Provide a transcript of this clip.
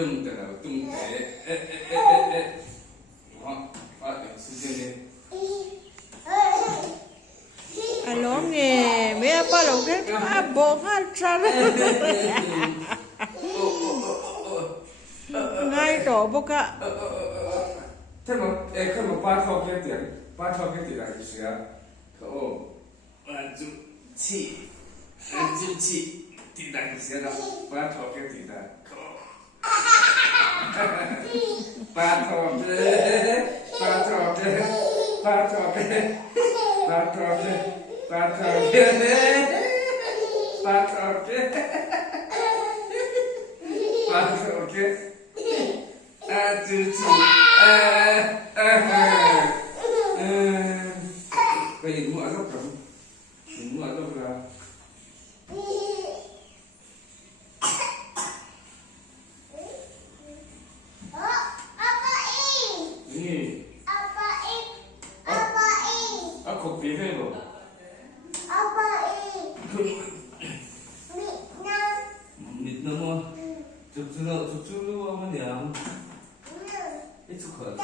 tung的了，tung的，好，把时间呢？ Alo nghe mấy apa lo cái abong hasan ngay đó boka 他们看们把钞票点，把钞票点来就是啊，哦，1、2、3、4，1、2、3，点来就是了，把钞票点来，把钞票，把钞票，把钞票，把钞票，把钞票，把钞票，把钞票。Cuci, ibu atau kamu? Ibu atau kamu? Ini. Aku pilih loh. Mitna mo, cucu apa nih? Itu kok.